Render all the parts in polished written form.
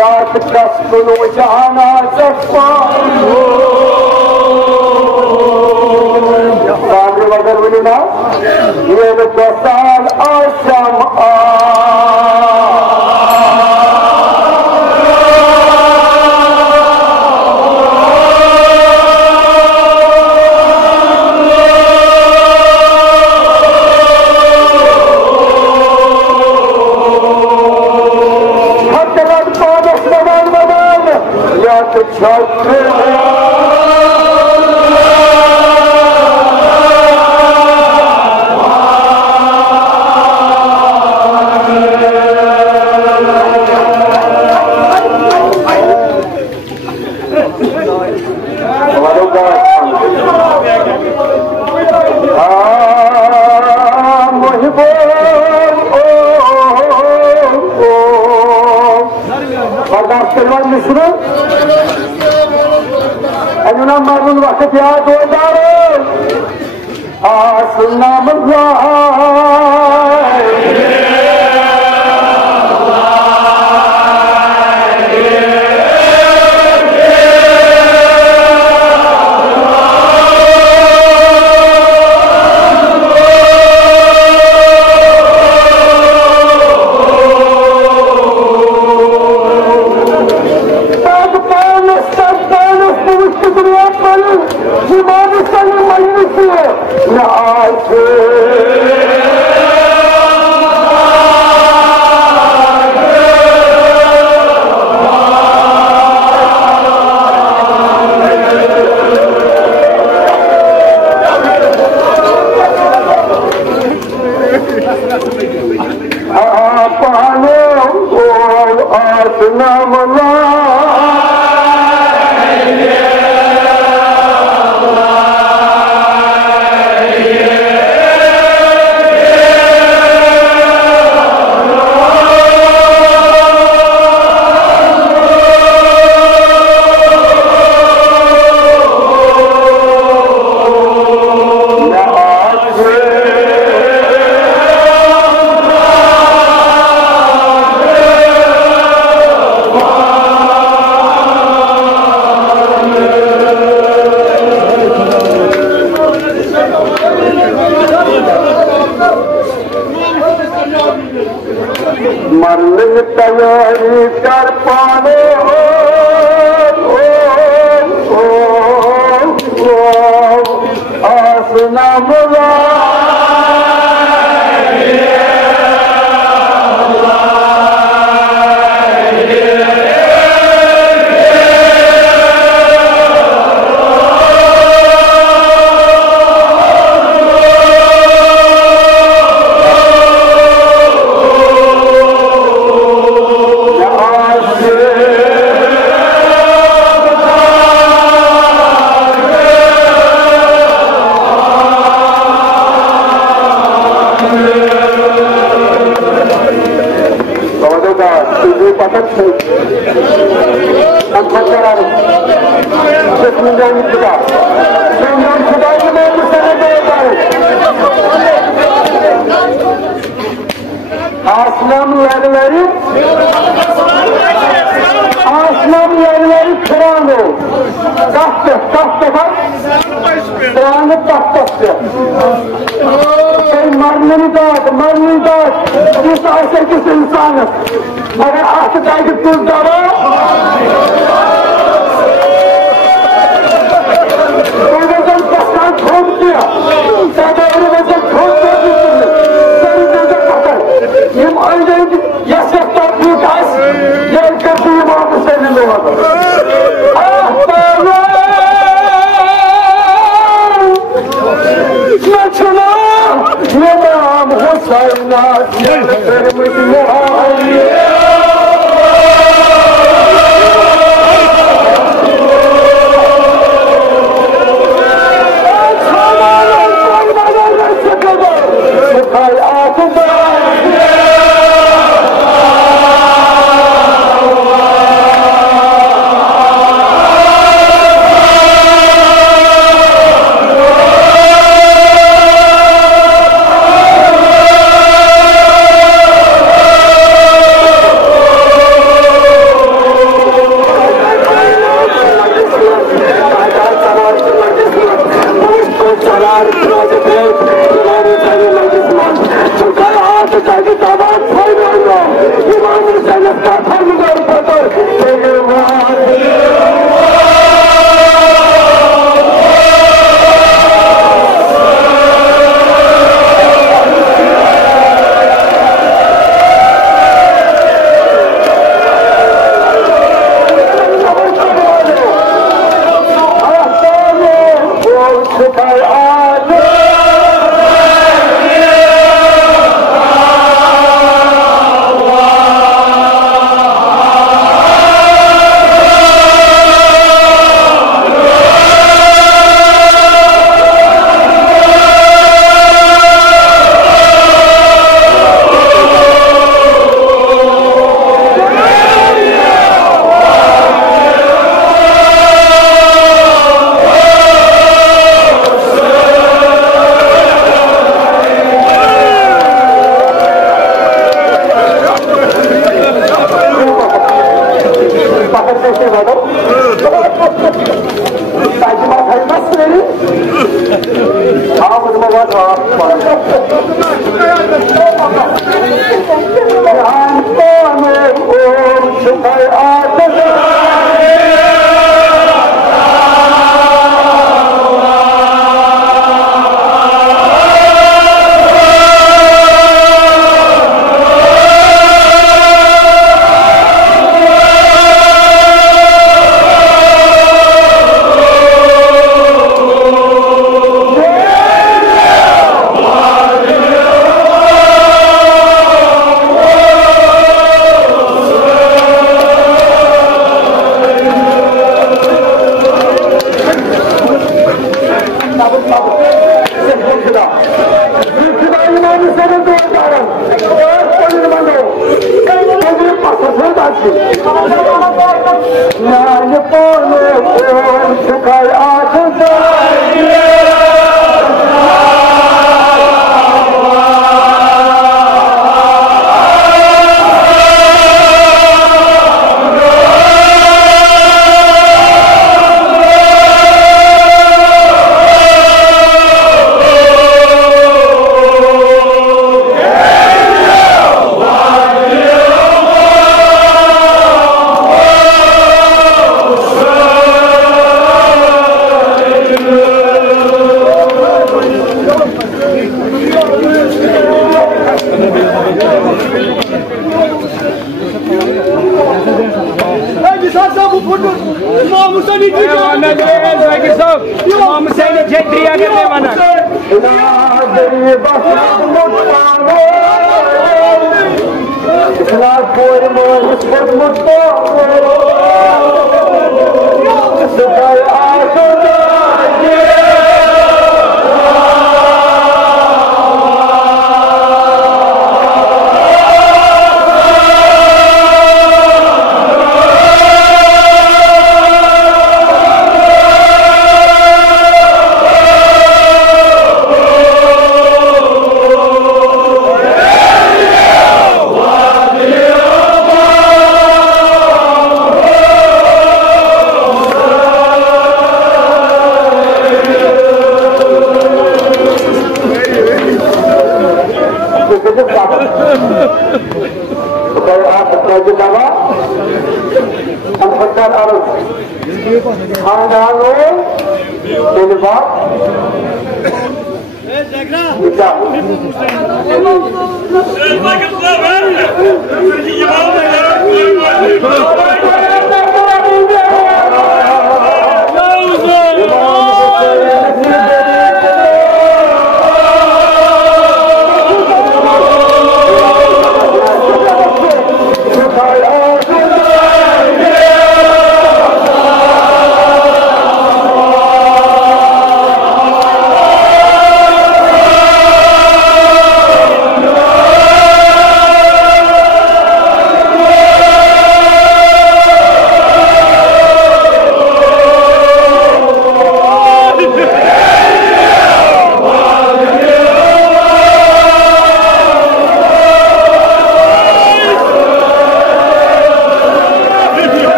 साथ कसनो जाना सामने वगैरह बोली ना ये साल आशम वक्त याद हो जाए सुनना मजा तैयारी कर पाने आसना मुला Aslam yerleri kırandı. Kalktı bak. Kırandı kalktı. Marlını dağıt. Biz 18 insanız. Bana artık aygıt tuzları. Öylece başkan konuşuyor. Sen de öylece konuşuyorsun. Sen de bakar. Hem öyle yaşaktan bir taş. Yer kapıyı bağlı senin olmadı.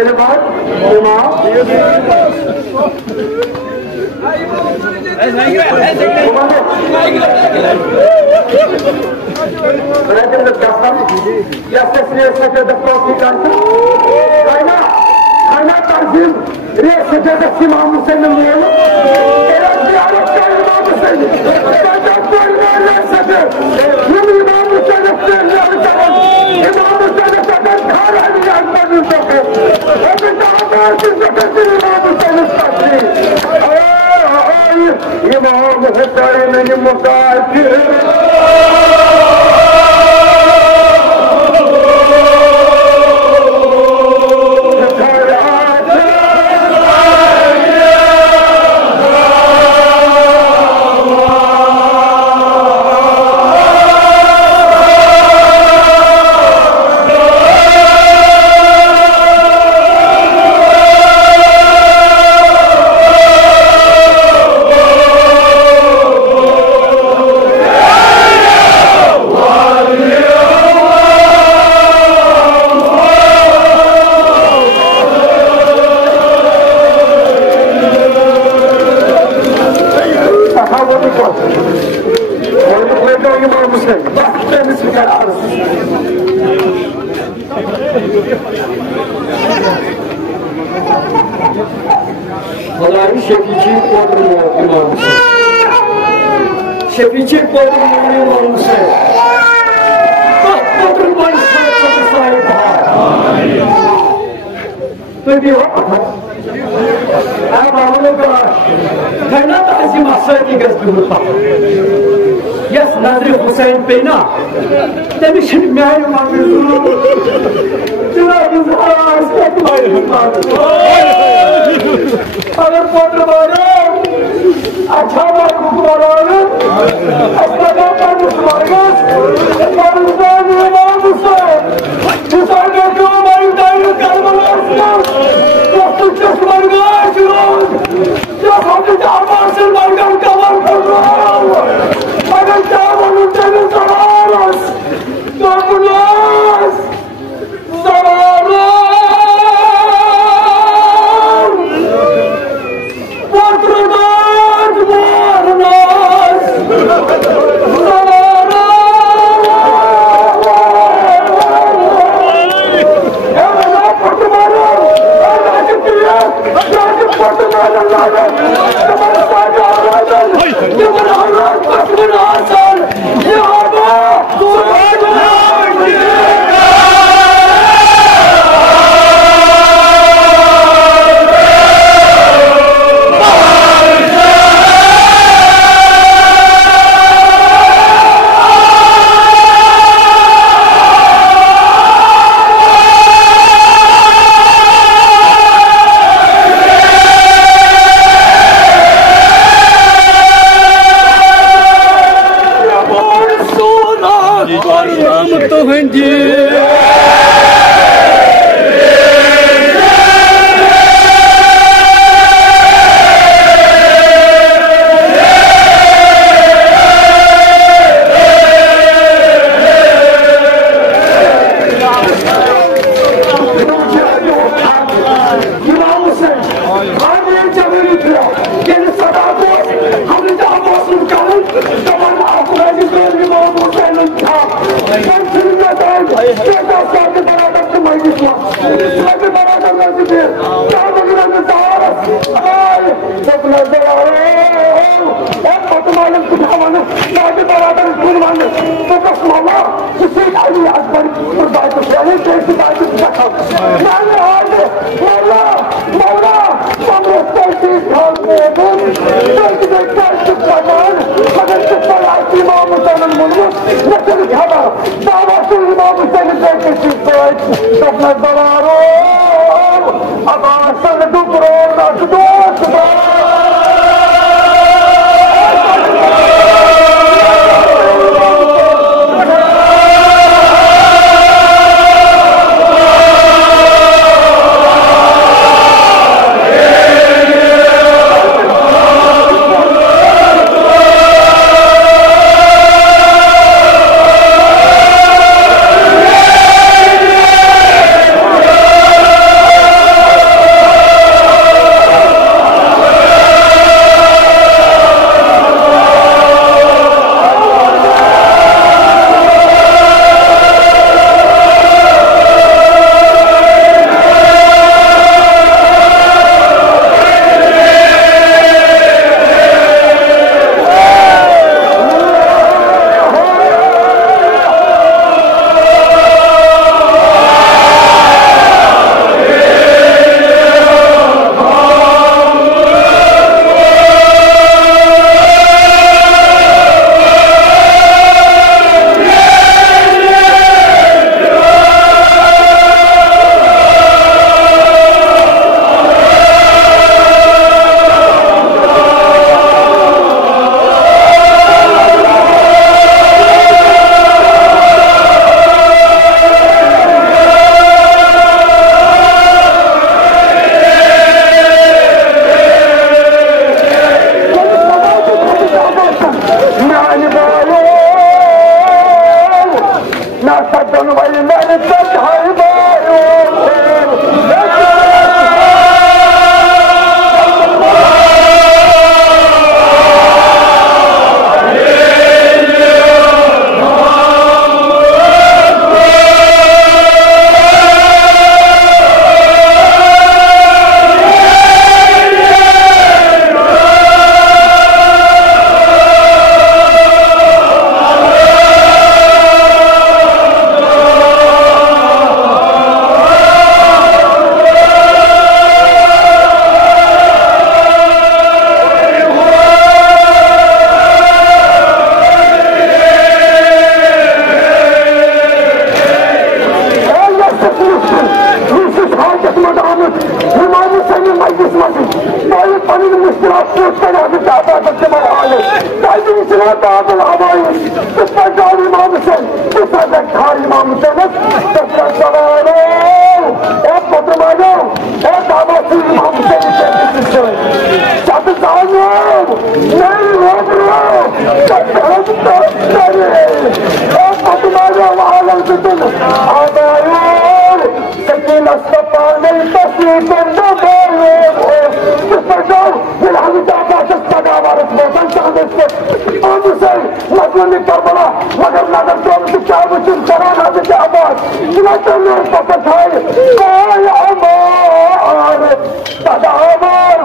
मेरे बाद İmam Hüseyin'in mukaddir Vallahi Şefici Bodrum'u imam Hüseyin. Şefici Bodrum'u imam Hüseyin. Bak Bodrum barışları sahip ha. Duyuyor musun? Ama kadar Fernanda Azim Asrati gözlüğünü tapır. Yes, Nazri Hüseyin Beyna. Demişim meğerim anlıyorsunuz. Cenab-ı Allah'a asketim ayrılmaz. अगर पत्र मारे अच्छा बात मारे अच्छा बात मारेगा पाकिस्तान में बात उससे दूसरा के क्यों मारी टाइम कर बोला जो कुछ मारेगा जो हम चार बार से मारेगा उनका मार कर रहा अगर चार बार उनसे नहीं सवाल तो पुलिस सवाल Trafikken hebben we daar dat ze maar halen. Zij doen ze wat daar van Hawaii. Dus wij gaan die mannen zijn. Dus wij zeggen haar die mannen zijn. Dat is van Hawaii. Op wat er maar doen. En daar was die mannen zijn. Dat is aan jou. Nee, overal. Dat is aan jou. Op wat er maar doen. Halen ze doen. Hawaii. Zeker als dat maar niet dat je kunt doen. Dus wij gaan. والحمد لله تستمع ورسمه تنتهي أنا سيد نقول لكربلاء مگر نظر دوم تكتاب وشم سران هذه الأعمال لا تنور فقط هاي أمار تدعمار